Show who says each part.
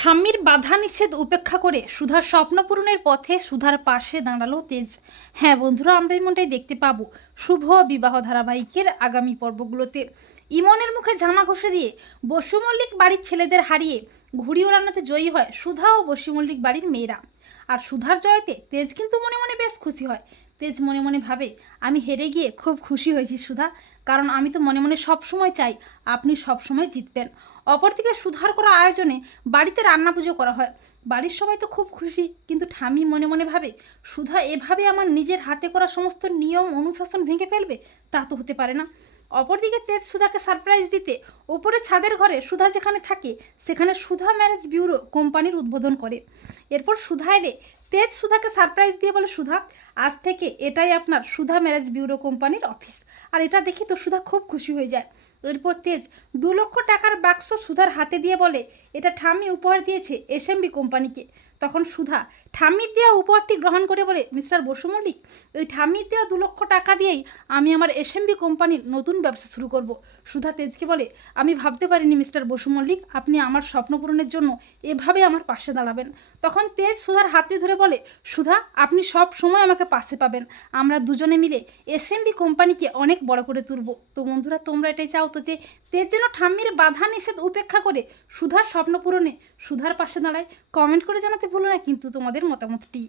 Speaker 1: ঠাম্মির বাধা নিষেধ উপেক্ষা করে সুধার স্বপ্নপূরণের পথে সুধার পাশে দাঁড়াল তেজ। হ্যাঁ বন্ধুরা, আমরা এমনটাই দেখতে পাবো শুভ বিবাহ ধারাবাহিকের আগামী পর্বগুলোতে। ইমনের মুখে ঝামা ঘষে দিয়ে বসু মল্লিক বাড়ির ছেলেদের হারিয়ে ঘুড়ি ওড়ানোতে জয়ী হয় সুধা ও বসু মল্লিক বাড়ির মেয়েরা। আর সুধার জয়তে তেজ কিন্তু মনে মনে বেশ খুশি হয়। তেজ মনে মনে ভাবে, আমি হেরে গিয়ে খুব খুশি হয়েছি সুধা। কারণ আমি তো মনে মনে সব সময় চাই আপনি সব সময় জিতবেন। অপরদিকে সুধার করা আয়োজনে বাড়িতে রান্না পুজো করা হয়। বাড়ির সবাই তো খুব খুশি, কিন্তু ঠামি মনে মনে ভাবে, সুধা, এভাবে আমার নিজের হাতে করা সমস্ত নিয়ম, অনুশাসন ভেঙে ফেলবে? তা তো হতে পারে না। অপরদিকে তেজ সুধাকে সারপ্রাইজ দিতে ওপরে ছাদের ঘরে সুধা যেখানে থাকে, সেখানে সুধা ম্যারেজ ব্যুরো কোম্পানির উদ্বোধন করে। এরপর সুধা এলে তেজ সুধাকে সারপ্রাইজ দিয়ে বলে সুধা। আজ থেকে এটাই আপনার সুধা ম্যারেজ ব্যুরো কোম্পানির অফিস। আর এটা দেখি তো সুধা খুব খুশি হয়ে যায়। এরপর তেজ, দু লক্ষ টাকার বাক্স সুধার হাতে দিয়ে বলে, এটা ঠামি উপহার দিয়েছে এসএমবি কোম্পানিকে। তখন সুধা ঠাম্মির দেওয়া উপহারটি গ্রহণ করে বলে, মিস্টার বসু মল্লিক ওই ঠাম্মির দেওয়া দু লক্ষ টাকা দিয়েই আমি আমার এসএমবি কোম্পানির নতুন ব্যবসা শুরু করব। সুধা তেজকে বলে, আমি ভাবতে পারিনি মিস্টার বসু মল্লিক আপনি আমার স্বপ্ন পূরণের জন্য এভাবে আমার পাশে দাঁড়াবেন। তখন তেজ সুধার হাতে ধরে বলে, সুধা, আপনি সব সময় আমাকে পাশে পাবেন। আমরা দুজনে মিলে এসএমবি কোম্পানিকে অনেক বড় করে তুলব। তো বন্ধুরা, তোমরা এটাই চাও তো যে, তেজ যেন ঠাম্মির বাধা নিষেধ উপেক্ষা করে সুধার স্বপ্ন পূরণে সুধার পাশে দাঁড়ায়। কমেন্ট করে জানাতে ভুলো না কিন্তু তোমাদের মতামতটি।